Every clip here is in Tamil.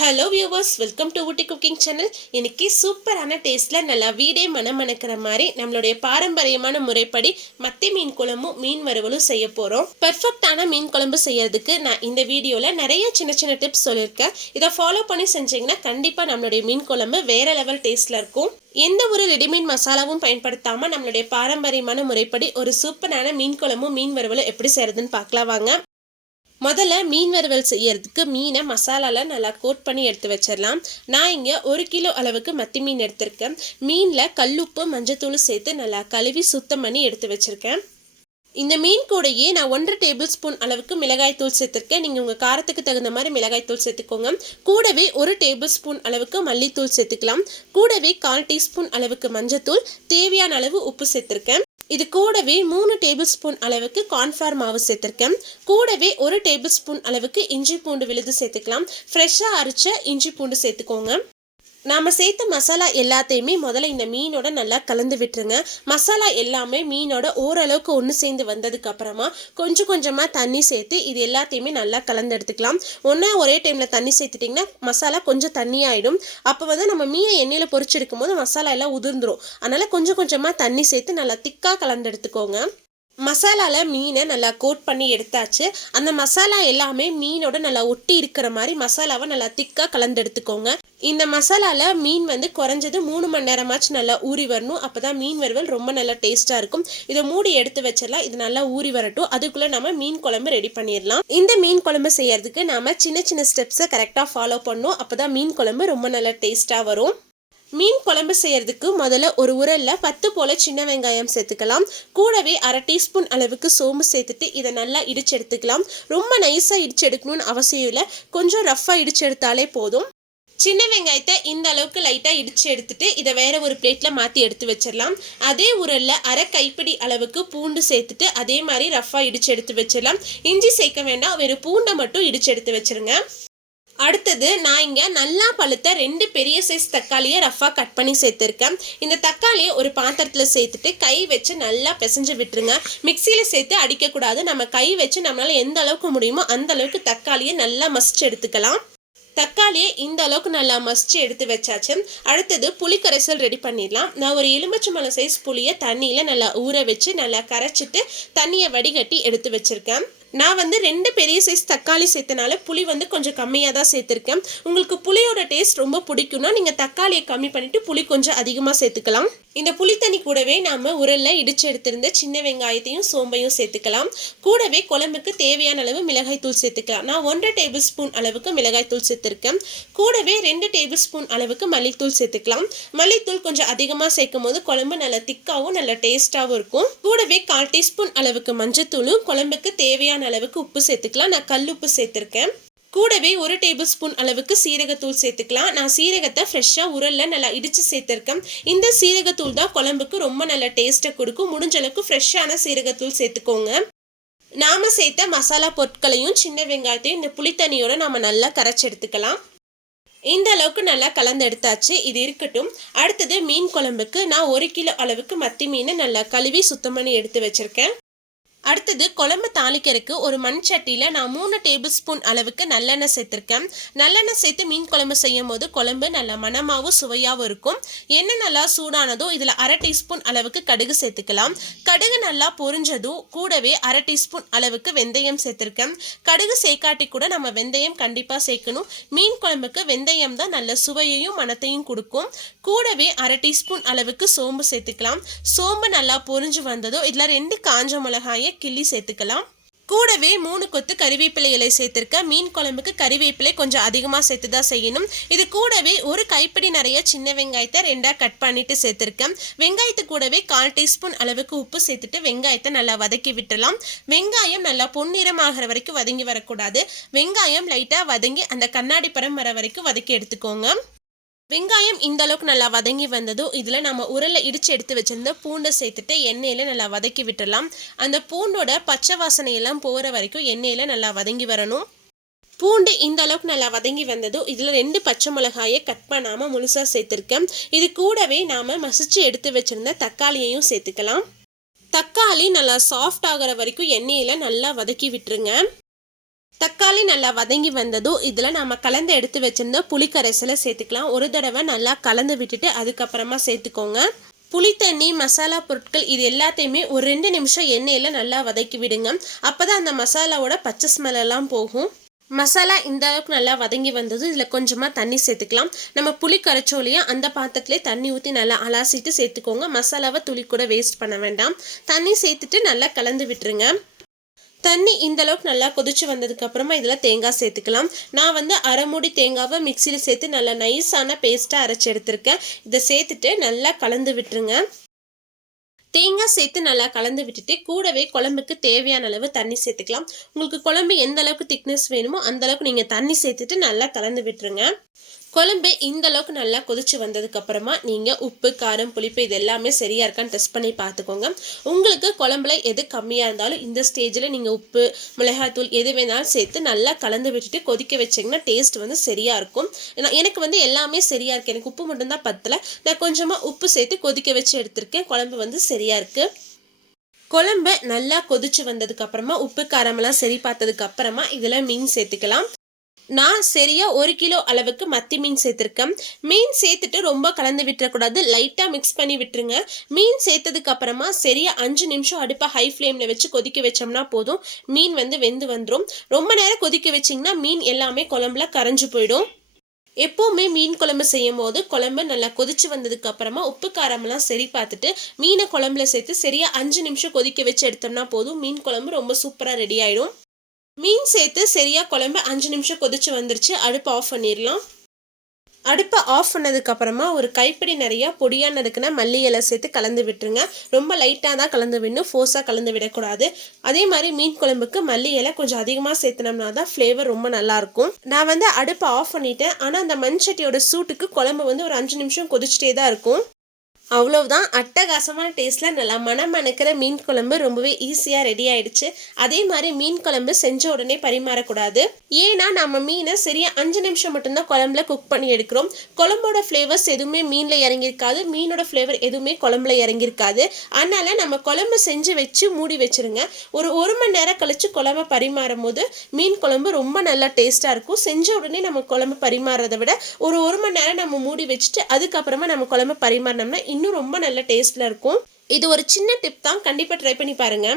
Hello viewers, welcome to Ooty cooking channel. இன்னைக்கு சூப்பரான டேஸ்ட்டில் நல்லா வீடே மணக்கிற மாதிரி நம்மளுடைய பாரம்பரியமான முறைப்படி மத்தி மீன் குழம்பும் மீன் வறுவலும் செய்ய போகிறோம். பெர்ஃபெக்டான மீன் குழம்பு செய்யறதுக்கு நான் இந்த வீடியோவில் நிறைய சின்ன சின்ன டிப்ஸ் சொல்லியிருக்கேன். இதை ஃபாலோ பண்ணி செஞ்சீங்கன்னா கண்டிப்பாக நம்மளுடைய மீன் குழம்பு வேற லெவல் டேஸ்ட்டில் இருக்கும். எந்த ஒரு ரெடிமேட் மசாலாவும் பயன்படுத்தாமல் நம்மளுடைய பாரம்பரியமான முறைப்படி ஒரு சூப்பரான மீன் குழம்பும் மீன் வறுவலும் எப்படி செய்யறதுன்னு பார்க்கலாம் வாங்க. முதல்ல மீன் வறுவல் செய்யறதுக்கு மீனை மசாலாவில் நல்லா கோட் பண்ணி எடுத்து வச்சிடலாம். நான் இங்கே 1 கிலோ அளவுக்கு மத்தி மீன் எடுத்திருக்கேன். மீனில் கல்லுப்பு மஞ்சத்தூள் சேர்த்து நல்லா கழுவி சுத்தம் பண்ணி எடுத்து வச்சுருக்கேன். இந்த மீன் கூடையே நான் 1.5 டேபிள் ஸ்பூன் அளவுக்கு மிளகாய் தூள் சேர்த்துருக்கேன். நீங்கள் உங்கள் காரத்துக்கு தகுந்த மாதிரி மிளகாய் தூள் சேர்த்துக்கோங்க. கூடவே 1 டேபிள் ஸ்பூன் அளவுக்கு மல்லித்தூள் சேர்த்துக்கலாம். கூடவே 1/4 டீஸ்பூன் அளவுக்கு மஞ்சத்தூள், தேவையான அளவு உப்பு சேர்த்துருக்கேன். இது கூடவே 3 டேபிள் ஸ்பூன் அளவுக்கு கார்ன்ஃப்ளவர் மாவு சேர்த்துருக்கேன். கூடவே 1 டேபிள் ஸ்பூன் அளவுக்கு இஞ்சி பூண்டு விழுது சேர்த்துக்கலாம். ஃப்ரெஷ்ஷாக அரைச்ச இஞ்சி பூண்டு சேர்த்துக்கோங்க. நாம் சேர்த்த மசாலா எல்லாத்தையுமே முதல்ல இந்த மீனோட நல்லா கலந்து விட்டுருங்க. மசாலா எல்லாமே மீனோட ஓரளவுக்கு ஒன்று சேர்ந்து வந்ததுக்கு அப்புறமா கொஞ்சம் கொஞ்சமாக தண்ணி சேர்த்து இது எல்லாத்தையுமே நல்லா கலந்து எடுத்துக்கலாம். ஒரே டைமில் தண்ணி சேர்த்துட்டிங்கன்னா மசாலா கொஞ்சம் தண்ணியாயிடும். அப்போ நம்ம மீனை எண்ணெயில் பொரிச்செடுக்கும் போது மசாலா எல்லாம் உதிர்ந்துடும். அதனால் கொஞ்சம் கொஞ்சமாக தண்ணி சேர்த்து நல்லா திக்காக கலந்து எடுத்துக்கோங்க. மசாலாவில் மீனை நல்லா கோட் பண்ணி எடுத்தாச்சு. அந்த மசாலா எல்லாமே மீனோட நல்லா ஒட்டி இருக்கிற மாதிரி மசாலாவை நல்லா திக்காக கலந்து எடுத்துக்கோங்க. இந்த மசாலாவில் மீன் குறைஞ்சது 3 மணி நேரமாச்சு நல்லா ஊறி வரணும். அப்போ தான் மீன் வறுவல் ரொம்ப நல்லா டேஸ்ட்டாக இருக்கும். இதை மூடி எடுத்து வச்சிடலாம். இது நல்லா ஊறி வரட்டும். அதுக்குள்ளே நம்ம மீன் குழம்பு ரெடி பண்ணிடலாம். இந்த மீன் குழம்பு செய்யறதுக்கு நாம் சின்ன சின்ன ஸ்டெப்ஸை கரெக்டாக ஃபாலோ பண்ணணும். அப்போ தான் மீன் குழம்பு ரொம்ப நல்லா டேஸ்ட்டாக வரும். மீன் குழம்பு செய்யறதுக்கு முதல்ல ஒரு உரலில் 10 போல சின்ன வெங்காயம் சேர்த்துக்கலாம். கூடவே 1/2 டீஸ்பூன் அளவுக்கு சோம்பு சேர்த்துட்டு இதை நல்லா இடிச்சு எடுத்துக்கலாம். ரொம்ப நைஸாக இடிச்சு எடுக்கணும்னு அவசியம் இல்லை, கொஞ்சம் ரஃப்பாக இடிச்சு எடுத்தாலே போதும். சின்ன வெங்காயத்தை இந்த அளவுக்கு லைட்டாக இடித்து எடுத்துட்டு இதை வேற ஒரு பிளேட்டில் மாற்றி எடுத்து வச்சிடலாம். அதே உரலில் 1/2 கைப்பிடி அளவுக்கு பூண்டு சேர்த்துட்டு அதே மாதிரி ரஃப்பாக இடித்து எடுத்து வச்சிடலாம். இஞ்சி சேர்க்க வேண்டாம், வெறும் பூண்டை மட்டும் இடித்து எடுத்து வச்சிருங்க. அடுத்தது நான் இங்கே நல்லா பழுத்த 2 பெரிய சைஸ் தக்காளியை ரஃபாக கட் பண்ணி சேர்த்துருக்கேன். இந்த தக்காளியை ஒரு பாத்திரத்தில் சேர்த்துட்டு கை வச்சு நல்லா பிசைஞ்சு விட்டுருங்க. மிக்சியில் சேர்த்து அடிக்கக்கூடாது. நம்ம கை வச்சு நம்மளால் எந்த அளவுக்கு முடியுமோ அந்த அளவுக்கு தக்காளியை நல்லா மசிச்சு எடுத்துக்கலாம். தக்காளியை இந்த அளவுக்கு நல்லா மசிச்சு எடுத்து வச்சாச்சு. அடுத்தது புளி கரைசல் ரெடி பண்ணிடலாம். நான் ஒரு எலுமிச்சம்பழம் சைஸ் புளியை தண்ணியில் நல்லா ஊற வச்சு நல்லா கரைச்சிட்டு தண்ணியை வடிகட்டி எடுத்து வச்சுருக்கேன். நான் 2 பெரிய சைஸ் தக்காளி சேர்த்தனால புளி கொஞ்சம் கம்மியாக தான் சேர்த்துருக்கேன். உங்களுக்கு புளியோட டேஸ்ட் ரொம்ப பிடிக்கும்னா நீங்கள் தக்காளியை கம்மி பண்ணிவிட்டு புளி கொஞ்சம் அதிகமாக சேர்த்துக்கலாம். இந்த புளி தண்ணி கூடவே நாம் உரலில் இடித்து எடுத்திருந்த சின்ன வெங்காயத்தையும் சோம்பையும் சேர்த்துக்கலாம். கூடவே குழம்புக்கு தேவையான அளவு மிளகாய் தூள் சேர்த்துக்கலாம். நான் 1.5 டேபிள் ஸ்பூன் அளவுக்கு மிளகாய் தூள் சேர்த்துருக்கேன். கூடவே 2 டேபிள் ஸ்பூன் அளவுக்கு மல்லித்தூள் சேர்த்துக்கலாம். மல்லித்தூள் கொஞ்சம் அதிகமாக சேர்க்கும் போது குழம்பு நல்லா திக்காகவும் நல்லா டேஸ்ட்டாகவும் இருக்கும். கூடவே 1/4 டீஸ்பூன் அளவுக்கு மஞ்சத்தூளும் குழம்புக்கு தேவையான அளவுக்கு உப்பு சேர்த்துக்கலாம். நான் கல்லுப்பு சேர்த்துருக்கேன். கூடவே 1 டேபிள் ஸ்பூன் அளவுக்கு சீரகத்தூள் சேர்த்துக்கலாம். நான் சீரகத்தை ஃப்ரெஷ்ஷாக உரலில் நல்லா இடித்து சேர்த்துருக்கேன். இந்த சீரகத்தூள் தான் குழம்புக்கு ரொம்ப நல்ல டேஸ்ட்டை கொடுக்கும். முடிஞ்ச அளவுக்கு ஃப்ரெஷ்ஷான சீரகத்தூள் சேர்த்துக்கோங்க. நாம் சேர்த்த மசாலா பொருட்களையும் சின்ன வெங்காயத்தையும் இந்த புளித்தண்ணியோட நாம் நல்லா கரைச்சி எடுத்துக்கலாம். இந்த அளவுக்கு நல்லா கலந்து எடுத்தாச்சு. இது இருக்கட்டும். அடுத்தது மீன் குழம்புக்கு நான் 1 கிலோ அளவுக்கு மத்தி மீனை நல்லா கழுவி சுத்தம் பண்ணி எடுத்து வச்சுருக்கேன். அடுத்தது குழம்பு தாளிக்கிறதுக்கு ஒரு மண் சட்டியில் நான் 3 டேபிள் ஸ்பூன் அளவுக்கு நல்லெண்ணெய் சேர்த்துருக்கேன். நல்லெண்ணெய் சேர்த்து மீன் குழம்பு செய்யும் போது குழம்பு நல்லா மணமாகவும் சுவையாகவும் இருக்கும். எண்ணெய் நல்லா சூடானதோ இதில் 1/2 டீஸ்பூன் அளவுக்கு கடுகு சேர்த்துக்கலாம். கடுகு நல்லா பொரிஞ்சதும் கூடவே 1/2 டீஸ்பூன் அளவுக்கு வெந்தயம் சேர்த்துருக்கேன். கடுகு சேர்க்காட்டி கூட நம்ம வெந்தயம் கண்டிப்பாக சேர்க்கணும். மீன் குழம்புக்கு வெந்தயம் தான் நல்ல சுவையையும் மணத்தையும் கொடுக்கும். கூடவே 1/2 டீஸ்பூன் அளவுக்கு சோம்பு சேர்த்துக்கலாம். சோம்பு நல்லா பொரிஞ்சு வந்ததோ இதில் 2 காஞ்ச மிளகாயை கிள்ளி சேர்த்துக்கலாம். கூடவே 3 கொத்து கறிவேப்பிலை இலை சேர்த்துருக்க. மீன் குழம்புக்கு கறிவேப்பிலை கொஞ்சம் அதிகமாக சேர்த்து தான் செய்யணும். இது கூடவே 1 கைப்பிடி நிறைய சின்ன வெங்காயத்தை 2ஆக கட் பண்ணிட்டு சேர்த்துருக்கேன். வெங்காயத்து கூடவே 1/4 டீஸ்பூன் அளவுக்கு உப்பு சேர்த்துட்டு வெங்காயத்தை நல்லா வதக்கி விட்டுலாம். வெங்காயம் நல்லா பொன்னிறமாகிற வரைக்கும் வதங்கி வரக்கூடாது. வெங்காயம் லைட்டாக வதங்கி அந்த கண்ணாடி பரம் வர வரைக்கும் வதக்கி எடுத்துக்கோங்க. வெங்காயம் இந்த அளவுக்கு நல்லா வதங்கி வந்ததோ இதில் நம்ம உரலில் இடித்து எடுத்து வச்சுருந்த பூண்டை சேர்த்துட்டு எண்ணெயில் நல்லா வதக்கி விட்டுடலாம். அந்த பூண்டோட பச்சை வாசனையெல்லாம் போகிற வரைக்கும் எண்ணெயில் நல்லா வதங்கி வரணும். பூண்டு இந்த அளவுக்கு நல்லா வதங்கி வந்ததோ இதில் 2 பச்சை மிளகாயை கட் பண்ணாமல் முழுசாக சேர்த்துருக்கேன். இது கூடவே நாம் மசிச்சு எடுத்து வச்சுருந்த தக்காளியையும் சேர்த்துக்கலாம். தக்காளி நல்லா சாஃப்ட் ஆகிற வரைக்கும் எண்ணெயில் நல்லா வதக்கி விட்டுருங்க. தக்காளி நல்லா வதங்கி வந்ததும் இதில் நம்ம கலந்து எடுத்து வச்சிருந்த புளி கரைசலை சேர்த்துக்கலாம். ஒரு தடவை நல்லா கலந்து விட்டுட்டு அதுக்கப்புறமா சேர்த்துக்கோங்க. புளி தண்ணி, மசாலா பொருட்கள் இது எல்லாத்தையுமே ஒரு 2 நிமிஷம் எண்ணெயில் நல்லா வதக்கி விடுங்க. அப்போ தான் அந்த மசாலாவோட பச்சை ஸ்மெல்லாம் போகும். மசாலா இந்த அளவுக்கு நல்லா வதங்கி வந்தது. இதில் கொஞ்சமாக தண்ணி சேர்த்துக்கலாம். நம்ம புளி கரைச்சோலையும் அந்த பாத்திரத்திலே தண்ணி ஊற்றி நல்லா அலாசிட்டு சேர்த்துக்கோங்க. மசாலாவை துளி கூட வேஸ்ட் பண்ண வேண்டாம். தண்ணி சேர்த்துட்டு நல்லா கலந்து விட்டுருங்க. தண்ணி இந்த அளவுக்கு நல்லா கொதிச்சு வந்ததுக்கு அப்புறமா இதில் தேங்காய் சேர்த்துக்கலாம். நான் வந்து அரை மூடி தேங்காவை மிக்சியில் சேர்த்து நல்லா நைஸான பேஸ்ட்டாக அரைச்சி எடுத்திருக்கேன். இதை சேர்த்துட்டு நல்லா கலந்து விட்டுருங்க. தேங்காய் சேர்த்து நல்லா கலந்து விட்டுட்டு கூடவே குழம்புக்கு தேவையான அளவு தண்ணி சேர்த்துக்கலாம். உங்களுக்கு குழம்பு எந்த அளவுக்கு திக்னஸ் வேணுமோ அந்த அளவுக்கு நீங்கள் தண்ணி சேர்த்துட்டு நல்லா கலந்து விட்டுருங்க. குழம்பு இந்த அளவுக்கு நல்லா கொதிச்சு வந்ததுக்கு அப்புறமா நீங்கள் உப்பு, காரம், புளிப்பு இது எல்லாமே சரியா இருக்கான்னு டெஸ்ட் பண்ணி பார்த்துக்கோங்க. உங்களுக்கு குழம்புல எது கம்மியாக இருந்தாலும் இந்த ஸ்டேஜில் நீங்கள் உப்பு, மிளகாய்த்தூள் எது வேணாலும் சேர்த்து நல்லா கலந்து விட்டுட்டு கொதிக்க வச்சிங்கன்னா டேஸ்ட் வந்து சரியா இருக்கும். எனக்கு வந்து எல்லாமே சரியா இருக்கு. எனக்கு உப்பு மட்டும்தான் பத்தலை. நான் கொஞ்சமாக உப்பு சேர்த்து கொதிக்க வச்சு எடுத்திருக்கேன். குழம்பு வந்து சரியா இருக்கு. குழம்பு நல்லா கொதிச்சு வந்ததுக்கு அப்புறமா உப்பு காரமெல்லாம் சரி பார்த்ததுக்கு அப்புறமா இதில் மீன் சேர்த்துக்கலாம். நான் சரியா 1 கிலோ அளவுக்கு மத்தி மீன் சேர்த்துருக்கேன். மீன் சேர்த்துட்டு ரொம்ப கலந்து விட்டுறக்கூடாது. லைட்டாக மிக்ஸ் பண்ணி விட்டுருங்க. மீன் சேர்த்ததுக்கு அப்புறமா சரியா 5 நிமிஷம் அடுப்பை ஹை ஃப்ளேமில் வச்சு கொதிக்க வச்சோம்னா போதும். மீன் வந்து வெந்து வந்துடும். ரொம்ப நேரம் கொதிக்க வச்சிங்கன்னா மீன் எல்லாமே குழம்புல கரைஞ்சு போயிடும். எப்போவுமே மீன் குழம்பு செய்யும் போது குழம்பு நல்லா கொதிச்சு வந்ததுக்கு அப்புறமா உப்பு காரமெல்லாம் சரி பார்த்துட்டு மீனை குழம்புல சேர்த்து சரியா 5 நிமிஷம் கொதிக்க வச்சு எடுத்தோம்னா போதும். மீன் குழம்பு ரொம்ப சூப்பராக ரெடி ஆயிடும். மீன் சேர்த்து சரியா குழம்பு 5 நிமிஷம் கொதிச்சு வந்துருச்சு. அடுப்பை ஆஃப் பண்ணிடலாம். அடுப்பை ஆஃப் பண்ணதுக்கு அப்புறமா ஒரு கைப்பிடி நிறைய பொடியாக நறுக்குன மல்லி இலை சேர்த்து கலந்து விட்டுருங்க. ரொம்ப லைட்டாக தான் கலந்து விடணும், ஃபோர்ஸாக கலந்து விடக்கூடாது. அதே மாதிரி மீன் குழம்புக்கு மல்லி இலை கொஞ்சம் அதிகமாக சேர்த்துனோம்னா தான் ஃப்ளேவர் ரொம்ப நல்லாயிருக்கும். நான் வந்து அடுப்பை ஆஃப் பண்ணிட்டேன். ஆனால் அந்த மண் சட்டியோட சூட்டுக்கு குழம்பு வந்து ஒரு 5 நிமிஷம் கொதிச்சுட்டே தான் இருக்கும். அவ்வளவுதான். அட்டகாசமான டேஸ்ட்டில் நல்லா மணக்கிற மீன் குழம்பு ரொம்பவே ஈஸியாக ரெடி ஆயிடுச்சு. அதே மாதிரி மீன் குழம்பு செஞ்ச உடனே பரிமாறக்கூடாது. ஏன்னா நம்ம மீனை சரியா 5 நிமிஷம் மட்டும்தான் குழம்புல குக் பண்ணி எடுக்கிறோம். குழம்போட ஃப்ளேவர்ஸ் எதுவுமே மீனில் இறங்கியிருக்காது, மீனோட ஃப்ளேவர் எதுவுமே குழம்புல இறங்கியிருக்காது. அதனால நம்ம குழம்பு செஞ்சு வச்சு மூடி வச்சிருங்க. ஒரு 1 மணி நேரம் கழிச்சு குழம்பு பரிமாறும் போது மீன் குழம்பு ரொம்ப நல்லா டேஸ்ட்டாக இருக்கும். செஞ்ச உடனே நம்ம குழம்பு பரிமாறதை விட ஒரு 1 மணி நேரம் நம்ம மூடி வச்சுட்டு அதுக்கப்புறமா நம்ம குழம்பு பரிமாறினோம்னா இன்னும் ரொம்ப நல்ல டேஸ்ட்ல இருக்கும். இது ஒரு சின்ன டிப் தான், கண்டிப்பா ட்ரை பண்ணி பாருங்க.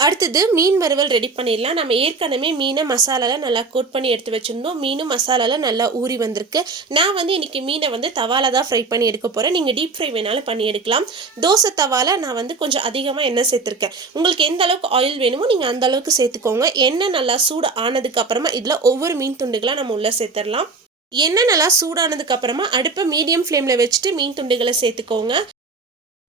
அடுத்தது மீன் வறுவல் ரெடி பண்ணிடலாம். நம்ம ஏற்கனவே மீனை மசாலால நல்லா கோட் பண்ணி எடுத்து வச்சிருந்தோம். மீனும் மசாலால நல்லா ஊறி வந்திருக்கு. நான் வந்து இன்னைக்கு மீனை வந்து தவால தான் ஃப்ரை பண்ணி எடுக்க போறேன். நீங்க டீப் ஃப்ரை வேணாலும் பண்ணி எடுக்கலாம். தோசை தவால நான் வந்து கொஞ்சம் அதிகமாக எண்ணெய் சேர்த்துருக்கேன். உங்களுக்கு எந்த அளவுக்கு ஆயில் வேணுமோ நீங்க அந்த அளவுக்கு சேர்த்துக்கோங்க. எண்ணெய் நல்லா சூடு ஆனதுக்கு அப்புறமா இதுல ஒவ்வொரு மீன் துண்டுகளா நம்ம உள்ள சேர்த்துடலாம். எண்ணெய் நல்லா சூடானதுக்கு அப்புறமா அடுப்பை மீடியம் ஃப்ளேம்ல வச்சுட்டு மீன் துண்டுகளை சேர்த்துக்கோங்க.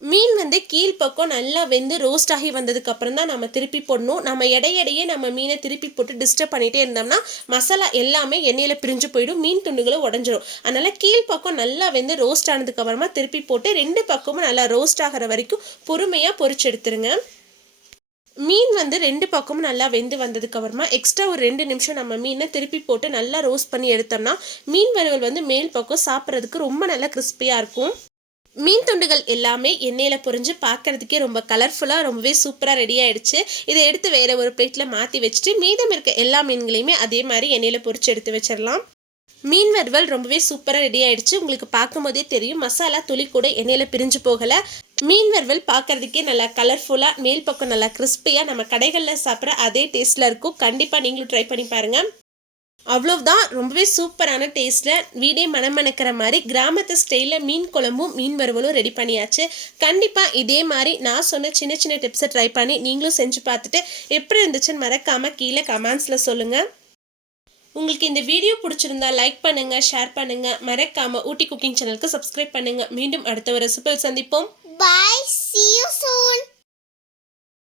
மீன் வந்து கீழ்ப்பக்கம் நல்லா வெந்து ரோஸ்ட் ஆகி வந்ததுக்கு அப்புறம் தான் நம்ம திருப்பி போடணும். நம்ம இடையிடையே நம்ம மீனை திருப்பி போட்டு டிஸ்டர்ப் பண்ணிட்டே இருந்தோம்னா மசாலா எல்லாமே எண்ணெயில பிரிஞ்சு போயிடும், மீன் துண்டுகளும் உடஞ்சிரும். அதனால கீழ்ப்பக்கம் நல்லா வெந்து ரோஸ்ட் ஆனதுக்கு அப்புறமா திருப்பி போட்டு 2 பக்கமும் நல்லா ரோஸ்ட் ஆகிற வரைக்கும் பொறுமையா பொரிச்சு எடுத்துருங்க. மீன் வந்து 2 பக்கமும் நல்லா வெந்து வந்ததுக்கு அப்புறமா எக்ஸ்ட்ரா ஒரு 2 நிமிஷம் நம்ம மீனை திருப்பி போட்டு நல்லா ரோஸ்ட் பண்ணி எடுத்தோம்னா மீன் வறுவல் வந்து மேல் பக்கம் சாப்பிட்றதுக்கு ரொம்ப நல்லா கிறிஸ்பியா இருக்கும். மீன் துண்டுகள் எல்லாமே எண்ணெயில பொரிஞ்சு பார்க்கறதுக்கே ரொம்ப கலர்ஃபுல்லாக ரொம்பவே சூப்பராக ரெடி ஆயிடுச்சு. இதை எடுத்து வேற ஒரு பிளேட்ல மாற்றி வச்சுட்டு மீதம் இருக்க எல்லா மீன்களையுமே அதே மாதிரி எண்ணெயில பொரிச்சு எடுத்து வச்சிடலாம். மீன் வறுவல் ரொம்பவே சூப்பராக ரெடி ஆயிடுச்சு. உங்களுக்கு பார்க்கும் போதே தெரியும் மசாலா துளி கூட எண்ணெயில பிரிஞ்சு போகலை. மீன் வறுவல் பார்க்கறதுக்கே நல்லா கலர்ஃபுல்லாக மேல் பக்கம் நல்லா கிறிஸ்பியாக நம்ம கடைகளில் சாப்பிட்ற அதே டேஸ்ட்டில் இருக்கும். கண்டிப்பாக நீங்களும் ட்ரை பண்ணி பாருங்கள். அவ்வளவுதான். ரொம்பவே சூப்பரான டேஸ்ட்டில் வீடே மணக்கிற மாதிரி கிராமத்து ஸ்டைலில் மீன் குழம்பும் மீன் வறுவலும் ரெடி பண்ணியாச்சு. கண்டிப்பாக இதே மாதிரி நான் சொன்ன சின்ன சின்ன டிப்ஸை ட்ரை பண்ணி நீங்களும் செஞ்சு பார்த்துட்டு எப்படி இருந்துச்சுன்னு மறக்காமல் கீழே கமெண்ட்ஸில் சொல்லுங்கள். உங்களுக்கு இந்த வீடியோ பிடிச்சிருந்தா லைக் பண்ணுங்க, ஷேர் பண்ணுங்க, மறக்காம ஊட்டி குக்கிங் சேனலுக்கு சப்ஸ்கிரைப் பண்ணுங்க. மீண்டும் அடுத்த ஒரு ரெசிபியில் சந்திப்போம். பாய்.